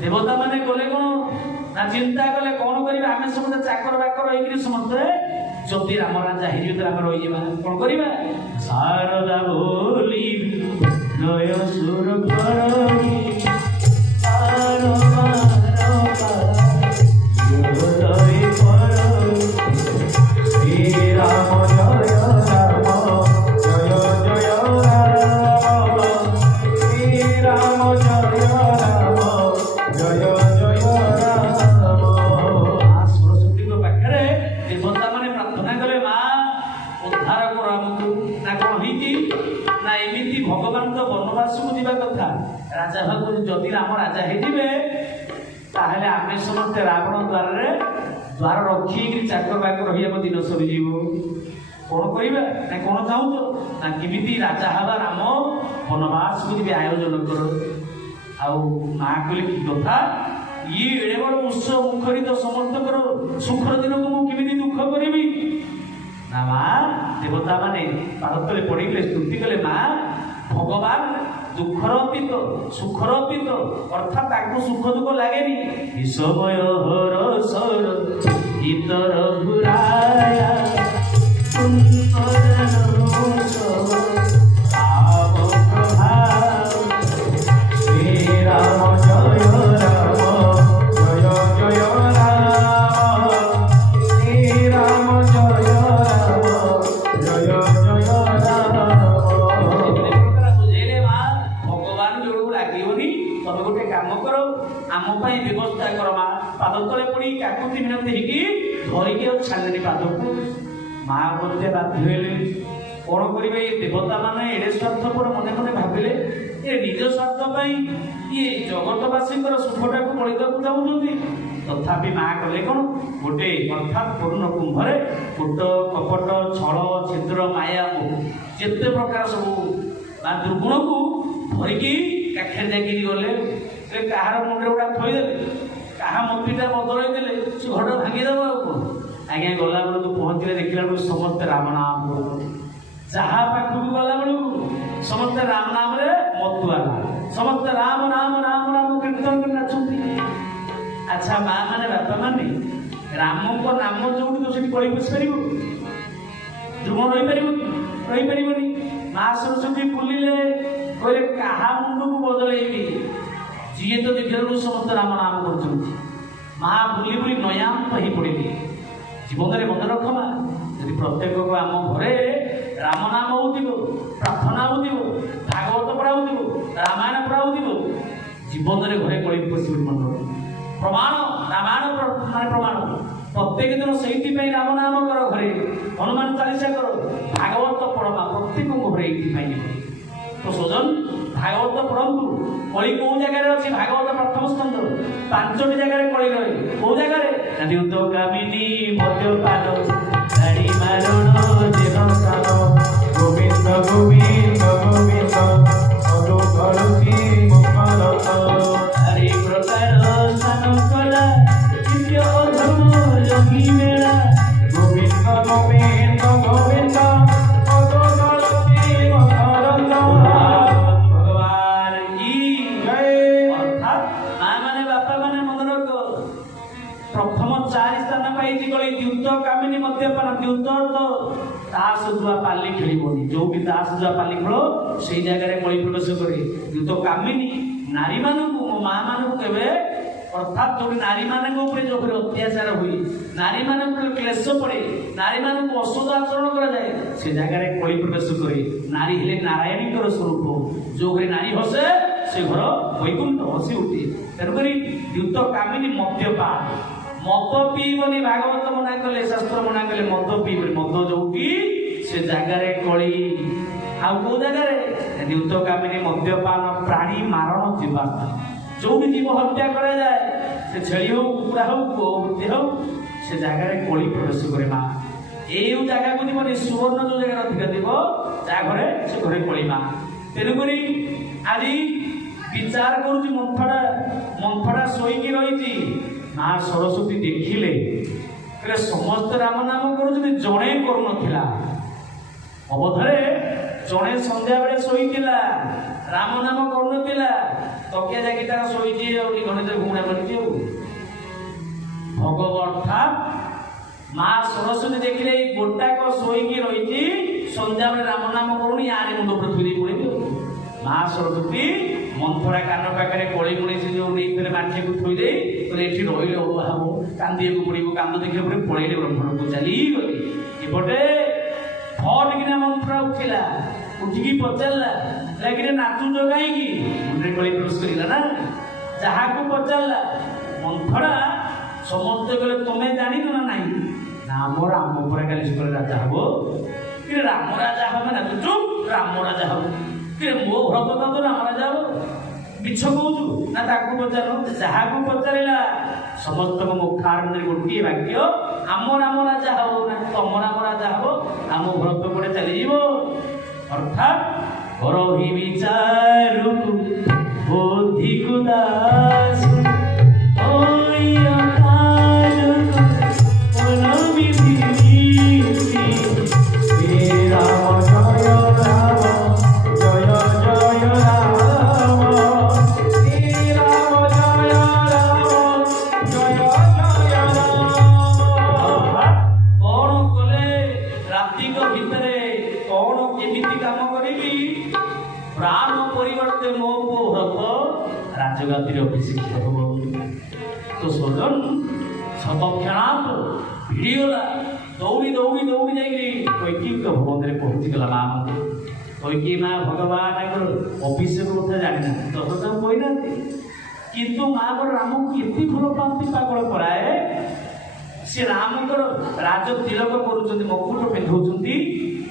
देवता माने गले कौन ना चिंता कले कौन करिबा आमे समस्त चाकर बाकर होइकरी समस्त जति राम राजा हेरि तो आमे रहि जेबा कोन करिबा शारदा बोली जय सुर करई शारदा भगवान तो बनवास को जीवा कथा राजा भागु जदि राम राजा हेदिबे ताहले आमे समस्त रावण द्वार रे द्वार रखी चाकर बाकर रहिया दिन सरी जीव कौन करिबा ना कौन चाहू ना किमिति राजा हवा राम बनवास को जीवे आयोजन कर आउ माँ कहले कि कथा ये एड़े बड़ उत्सव मुखरित समस्त कर सुखर दिन को मु किमिति दुख करिबी ना माँ देवता माने पाद तले पड़ी गले स्तुति कले माँ भगवान दुखर अतीत सुखर अतीत अर्थात ताको सुख दुख लागेनी समय हर सर हितर घुराया श्री राम जय राम जय जय राम श्री राम जय राम जय जय राम तब गोटे काम कर आम व्यवस्था कर माँ पाद तले पड़ी काकुति मिनती हिकी धरिकी और छाड़ी पाद को माँ बोलते बाध्य कौन करेंगे ये देवता माने एडे स्वार्थपर मने मने भाविले ये निज स्वार्थ ये जगतवासी सुखटा को बलिदा चाहते तथापि माँ कले कौन गोटे अर्थात पूर्ण कुंभरे कूट कपट छल छिद्र माया जिते प्रकार सब दुर्गुण को धरिकी काखे जाकि गले कहार मुंडे गुड़ा थोदेले क्या मतीटा बदल से घर भांगीदेव आज्ञा गला बेलू पहुँचे देखला बेलू समस्त राम नाम जहाँ पाखक गला बेलू समस्त राम नाम मतुआला समस्त राम नाम राम राम कीर्तन कर नाचुंती। अच्छा माँ माने बापा माने राम को नाम जो तो से कली बस पार ध्रुव रही पार माँ सरस्वती बुलिले कहले क्या मुंड को बदलैबी जी तो देखल समस्त राम नाम कर माँ बुली बुली नयांत ही पड़े जीवन में मन रख माँ यदि प्रत्येक को आम घरे राम नाम हो प्रार्थना हो भागवत पढ़ा हो रामायण पढ़ा हो जीवन में घरे कली पश मन प्रमाण रामायण मान प्रमाण प्रत्येक दिन से राम नाम कर घरे हनुमान चालीसा कर भागवत पढ़ा प्रत्येक घरे ये तो स्वजन भागवत पढ़ु कली कौ जगार अच्छी भागवत प्रथम स्कंद 5टी जगह कली रही कौ जगह युद्ध कामिनी मद्यपान गाड़ी मारण जेल स्थान गोविंद गोविंद गोविंद मधु धरुची मुखरत हरि प्रकार स्थान कला दिव्य अधम लगी मेला गोविंद गोविंद गोविंद मधु धरुची मुखरत प्रथम 4 स्थान पाई द्युत कामिनी मद्यपान द्युत तो ताश जुआ पाली खेलनी जो भी ताश जुआ पाली खेल से जगह कली प्रवेश करे द्युत कामिनी नारी मानू मो माँ मानू के अर्थात जो नारी मान जो अत्याचार हुए नारी मान क्लेश पड़े नारी मान असद आचरण कराए से जगह कली प्रवेश करे नारी हेले नारायणी स्वरूप जो घरे नारी हसे से घर वैकुंठ हसी उठे तेणुक द्युत कामिनी मद्यपान मद पीबनी भागवत मना कले शास्त्र मना कले मद पीबनी मद जो से जगह कली आउ कौ जगह द्युत कामिनी मद्यपान प्राणी मारण जीवात्मा जो भी जीव हत्या करा जाए से छेली हो कुकुड़ा हो गोवृत्ति हो से जगह कली प्रवेश करे माँ यू जगह को जीवन सुवर्ण जो जगह अधिक थी जहाँ घरे से घरे कली माँ तेणुक आज विचार करुच्ची मंथड़ा शोक रही माँ सरस्वती देखिले समस्त राम नाम कर जड़े कर अवधरे जड़े संध्या बेले शोला राम नाम कर ତକିଆ ଯାଇକି ତାର ଶୋଇଛି ଆଉ ଘଣ୍ଟେ ଘୁମଣା କରିଛି ଆଉ ଭଗବ ଅର୍ଥାତ୍ ମା ସରସ୍ୱତୀ ଦେଖିଲେ ଏଇ ଗୋଟାକ ଶୋଇକି ରହିଛି ସନ୍ଧ୍ୟାବେଳେ ରାମ ନାମ କରୁନି ଆଣି ମୁଣ୍ଡ ଉପରେ ଧୋଇ ଦେଇ ପଳେଇବି ମା ସରସ୍ୱତୀ ମନ୍ଥରା କାନ ପାଖରେ କଳି ମୁଣି ସେ ଯୋଉ ନେଇଥିଲେ ମାଠିକୁ ଥୋଇ ଦେଇ ଏଠି ରହିଲେ ହବ ହବ କାନ୍ଦିବାକୁ ପଡିବ କାନ୍ଦ ଦେଖିବାକୁ ପଡିବ ପଳେଇଲେ ବ୍ରହ୍ମଣକୁ ଚାଲିଗଲେ ଏପଟେ ଫଟକିନା ମନ୍ଥରା ଉଠିଲା ଉଠିକି ପଚାରିଲା ଲାଗିରେ ନାଚୁଛ କାହିଁକି ମୁଣ୍ଡରେ କଳି ପ୍ରବେଶ କରିଲା ନା ଯାହାକୁ ପଚାରିଲା ମନ୍ଥରା ସମସ୍ତେ କହିଲେ ତମେ ଜାଣିନ ନା ନାହିଁ ନା ଆମର ରାମ ପରେ କାଲି ସକାଳେ ରାଜା ହବ କି ରାମ ରାଜା ହବ ନା ତୁ ଚୁପ୍ ରାମ ରାଜା ହବ କି ମୋ ଭ୍ରତ ତ ରାମ ରାଜା ହବ ମିଛ କହୁଛୁ ନା ତାକୁ ପଚାର ଯାହାକୁ ପଚାରିଲା ସମସ୍ତଙ୍କ ମୁଖାରଣରେ ଗୋଟିଏ ବାକ୍ୟ ଆମ ରାମ ରାଜା ହବ ନା ତମ ରାମ ରାଜା ହବ ଆମ ଭ୍ରତ ପରେ ଚାଲିଯିବ ଅର୍ଥାତ୍ କରହି ବିଚାରକୁ ବୁଦ୍ଧିକୁ ଦାସ ରାଜଗାତିରେ ଅଭିଷିକ୍ତ ହବ ତ ସଜନ ସତକ୍ଷଣାତ ଭିଡ଼ିଗଲା ଦୌଡ଼ି ଦୌଡ଼ି ଦୌଡ଼ି ଯାଇକିରି କୈକେୟୀଙ୍କ ଭବନରେ ପହଞ୍ଚିଗଲା ମା ମନ୍ଦିର କୈକେୟୀ ମା ଭଗବାନଙ୍କର ଅଭିଷେକ କଥା ଜାଣିନାହାନ୍ତି ଦଶରଥଙ୍କୁ କହିନାହାନ୍ତି କିନ୍ତୁ ମାଙ୍କର ରାମକୁ ଏତେ ଭଲ ପାଆନ୍ତି ପାଗଳ କରାଏ ସେ ରାମଙ୍କର ରାଜ ତିଳକ କରୁଛନ୍ତି ମକୁଟ ପିନ୍ଧଉଛନ୍ତି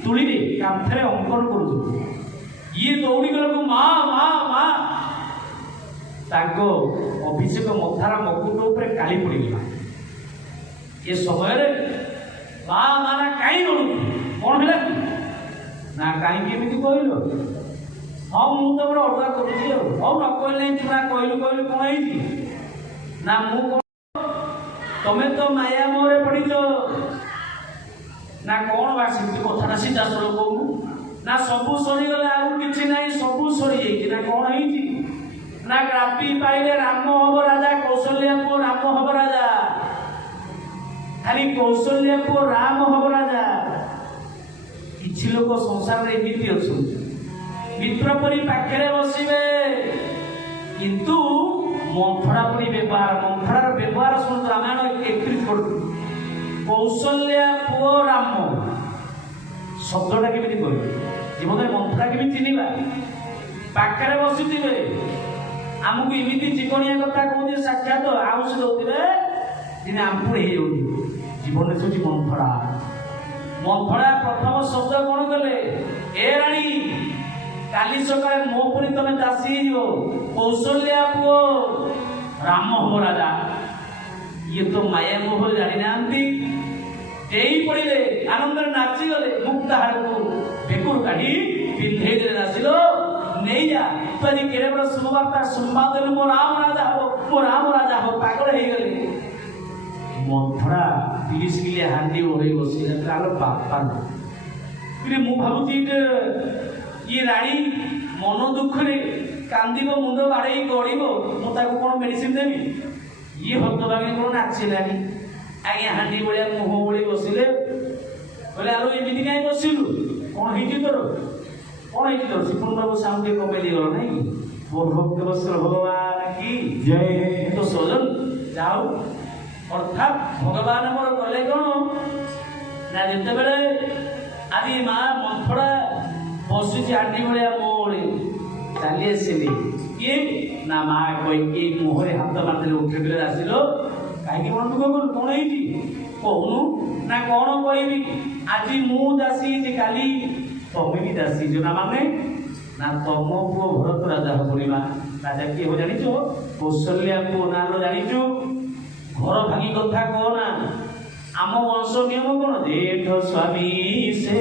ତୁଳିରେ କାନ୍ଥରେ ଅଙ୍କନ କରୁଛନ୍ତି ଇଏ ଦୌଡ଼ି ଗଲାକୁ ମା ମା ମା ତାଙ୍କ ଅଭିଷେକ ମଥାର ମକୁଟ ଉପରେ କାଳି ପଡ଼ିଗଲା ଏ ସମୟରେ ମା ନା କାହିଁ ଦୌଡ଼ୁ କଣ ହେଲା ନା କାହିଁକି ଏମିତି କହିଲ ହଁ ମୁଁ ତମର ଅଲଗା କରୁଛି ଆଉ ହଉ ନ କହିଲେ ତୁ ନା କହିଲୁ କହିଲୁ କଣ ହେଇଛି ନା ମୁଁ କଣ ତମେ ତ ମାୟା ମୋହରେ ପଡ଼ିଛ ନା କଣ ବା ସେମିତି କଥାଟା ସିଧା ସର କହୁନୁ ନା ସବୁ ସରିଗଲେ ଆଉ କିଛି ନାହିଁ ସବୁ ସରିଯାଇଛି ନା କଣ ହେଇଛି ନା ରାତି ପାଇଲେ ରାମ ହବ ରାଜା କୌଶଲ୍ୟା ପୁଅ ରାମ ହବ ରାଜା ଖାଲି କୌଶଲ୍ୟା ପୁଅ ରାମ ହବ ରାଜା କିଛି ଲୋକ ସଂସାରରେ ଏମିତି ଅଛନ୍ତି ମିତ୍ର ପରି ପାଖରେ ବସିବେ କିନ୍ତୁ ମନ୍ଥରା ପରି ବ୍ୟବହାର ମନ୍ଥରାର ବ୍ୟବହାର ଶୁଣନ୍ତୁ ରାମାୟଣ 31 ପଢୁ କୌଶଲ୍ୟା ପୁଅ ରାମ ଶବ୍ଦଟା କେମିତି କହିବେ ଜୀବନରେ ମନ୍ଥରା କେମିତି ଚିହ୍ନିବା ପାଖରେ ବସିଥିବେ ଆମକୁ ଏମିତି ଜୀବନୀୟ କଥା କହୁଛି ସାକ୍ଷାତ ଆଉଁଶ ଦଉଥିଲେ ଦିନେ ଆମ୍ପୁଡି ହେଇଯାଉଛି ଜୀବନରେ ହେଉଛି ମନ୍ଥରା ମନ୍ଥରା ପ୍ରଥମ ଶବ୍ଦ କଣ କଲେ ଏ ରାଣୀ କାଲି ସକାଳେ ମୋ ପରି ତମେ ଦାସୀ ହେଇଯିବ କୌଶଲ୍ୟା ପୁଅ ରାମ ହବ ରାଜା ଇଏ ତ ମାୟା ମୋହ ଜାଣିନାହାନ୍ତି ଡେଇଁ ପଡ଼ିଲେ ଆନନ୍ଦରେ ନାଚିଗଲେ ମୁକ୍ତ ହାଡ଼କୁ ବେକରୁ କାଢି ପିନ୍ଧେଇ ଦେଲେ ନାଚିଲ ନେଇଯା ତୁ ଆଜି କେଡ଼େ ବଡ଼ ଶୁଭବାର୍ତ୍ତା ସମ୍ବାଦ ଦେଲୁ ମୋ ରାମ ରାଜା ହବ ପାଗଳ ହେଇଗଲେ ମନ୍ଥରା 30 କିଲିଆ ହାଣ୍ଡି ଓହଳି ବସିଲା ତାର ବାପା ମୁଁ ଭାବୁଛି ଇଏ ରାଣୀ ମନ ଦୁଃଖରେ କାନ୍ଦିବ ମୁଣ୍ଡ ବାଡ଼େଇ ଗଡ଼ିବ ମୁଁ ତାକୁ କଣ ମେଡିସିନ ଦେବି ଇଏ ହତଭାଗୀ କଣ ନାଚିଲାନି ଆଜ୍ଞା ହାଣ୍ଡି ଭଳିଆ ମୁହଁ ଭଳି ବସିଲେ କହିଲେ ଆଲୋ ଏମିତି କାହିଁ ବସିଲୁ କଣ ହେଇଛି ତୋର କଣ ହେଇଛି ତୋର ଶ୍ରୀପୁର ବାବୁ ସାଉଣ୍ଡ ଟିକେ କମେଇ ଦେଇଗଲ ନାଇଁ ମୋ ଭକ୍ତ ବତ୍ସଳ ଭଗବାନ କି ଜୟ ତ ସଜନ ଯାଉ ଅର୍ଥାତ୍ ଭଗବାନ ଆମର କଲେ କଣ ନା ଯେତେବେଳେ ଆଜି ମା ମନ୍ଥରା ବସୁଛି ହାଣ୍ଡି ଭଳିଆ ମୋ ଭଳି ଚାଲି ଆସିଲି କିଏ ନା ମା କୈକେୟୀ ମୁହଁରେ ହାତ ମାରିଦେଲେ ଉଠେଇଲେ ଆସିଲ କାହିଁକି ମନ ଦୁଃଖ କଲୁ କଣ ହେଇଛି କହୁନୁ ନା କଣ କହିବି ଆଜି ମୁଁ ଦାସୀ ହେଇଛି କାଲି ତମେ ବି ଦାସୀ ହେଇଛ ନା ମାନେ ନା ତମ ପୁଅ ଭରତ ରାଜା ହବନି ମା ରାଜା କିଏ ହବ ଜାଣିଛ କୌଶଲ୍ୟା ପୁଅ ନା ଜାଣିଛୁ ଘର ଭାଙ୍ଗି କଥା କହ ନା ଆମ ବଂଶ ନିୟମ କଣ ଜେଠ ସ୍ୱାମୀ ସେ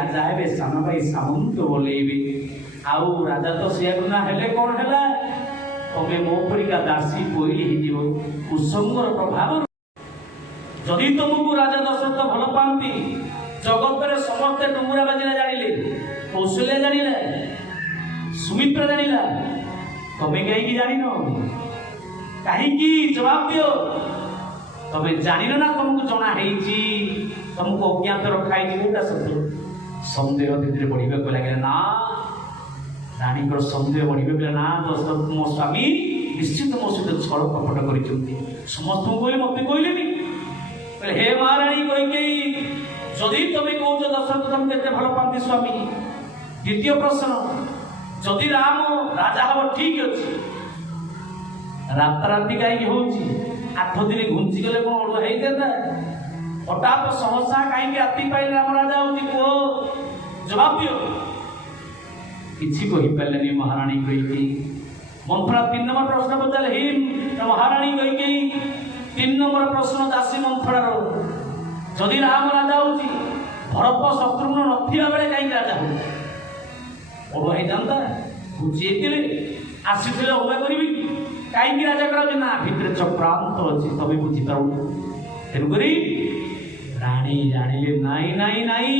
राजा हे सान भाई सामंत बोलेबे आउ राजा तो सियाकु ना हेले कौन हैला तमे मो परिका दासी कोइली हिजिवो कुसंगर प्रभाव जदि तुमको राजा दशरथ भल पाती जगत रे समस्त डुंगरा बाजिला जानिले कौशल्या जानिला सुमित्रा जानिला तमे कहीं जानिन कहीं जवाब दियो तमे जानिन ना तुमको जना हेची तुमको अज्ञात रखाई कोटा सत्य संदेह धीरे बढ़िबा को लागे ना रानी को संदेह बढ़िबा को ना दशरथ मो स्वामी निश्चित मो सहित छल कपट करिसंती समस्त कोई मते कहलेनी हे महारानी कई जदि तुम कौच दशरथ तुम केते भल पाती स्वामी द्वितीय प्रश्न जदि राम राजा हम ठीक अच्छे राताराति कहीं हो 8 दिन घुंची गले कौन ओढ़ होता हठात सहसा कहीं राति पाइले राम राजा होती कह जवाब दियो किसी कही पारे महारानी कही मंथरा 3 नंबर प्रश्न पचारे हिम महारानी कही 3 नंबर प्रश्न दासी मंथरार जदि राम राजा होती भरत शत्रुघ्न नथिला बेले कहीं राजा हो ओढ़ होता घुंची आसीले उभा करी कहीं राजा कर ना भितर चक्रांत अच्छी तब बुझीपार तेणुक राणी जानिले नाई नाई नाई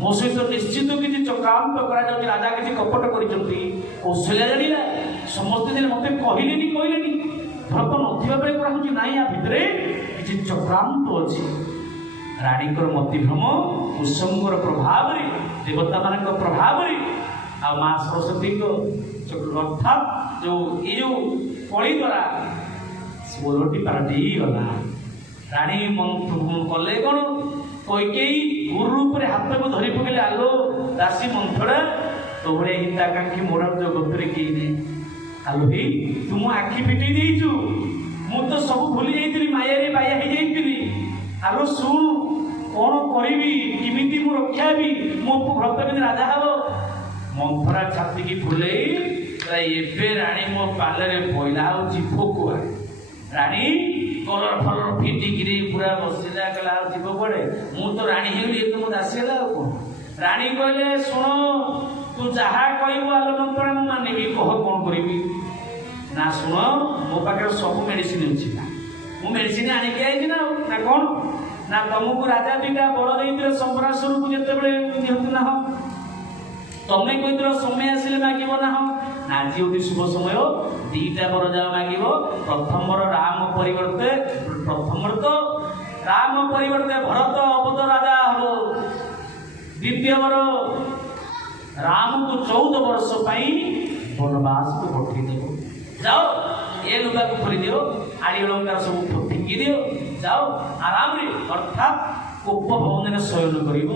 मो सहित निश्चित किसी चक्रांत करा राजा किसी कपट कर कौशल्या जाना समस्ते दिन मत कहले भरत नथिबा बेले करा नाई या भितर किसी चक्रांत अच्छी राणीकर मतिभ्रम कुसंगर प्रभाव देवता मान प्रभाव आ माँ सरस्वती अर्थात जो ये जो कली द्वारा ओलटी पालटी गला राणी कले कौन कई गुरु रूप में हाथ को धरी पकड़े आलो दासी मंथड़ा तो भाई हिताकांक्षी मोर जगत में कई नहीं आलो ही तुम आखि फिटे देचु मु तो सब भूली जाइली माया बाया हो जाइली आलो शुण कौन करी किमिति मु रक्षा भी मो भक्त के राजा हम मंथरा छाती की फुले एबे राणी मो पाले पहला हूँ फोकुआ राणी कलर फलर फिटिकी पूरा बसला कहला जीव पड़े मु तो राणी होगी तो मो दासीला कौन राणी कहले शुण तू जहा कहबू आलो मंथरा मु मानिबी कह कौन करी ना शुण मो पाखे सब मेडिसिन अच्छी ना मु मेडिसिन आणिकी आई ना कौन ना तुमको राजा दुईटा बड़ देते संबरासुर को जिते दिहतु ना तमें कोई समय आसिले मागिब ना आज होती शुभ समय 2टा बर जाओ मागिब प्रथम राम परिवर्ते प्रथम तो राम परिवर्ते भरत अवध राजा हम द्वितीय बर राम को 14 वर्ष वनवास को पठेदेव जाओ ये लुगा को खोली दियो आड़ी अलंकार सब फिंगी दियो जाओ आराम रे अर्थात उपभवन शयन कर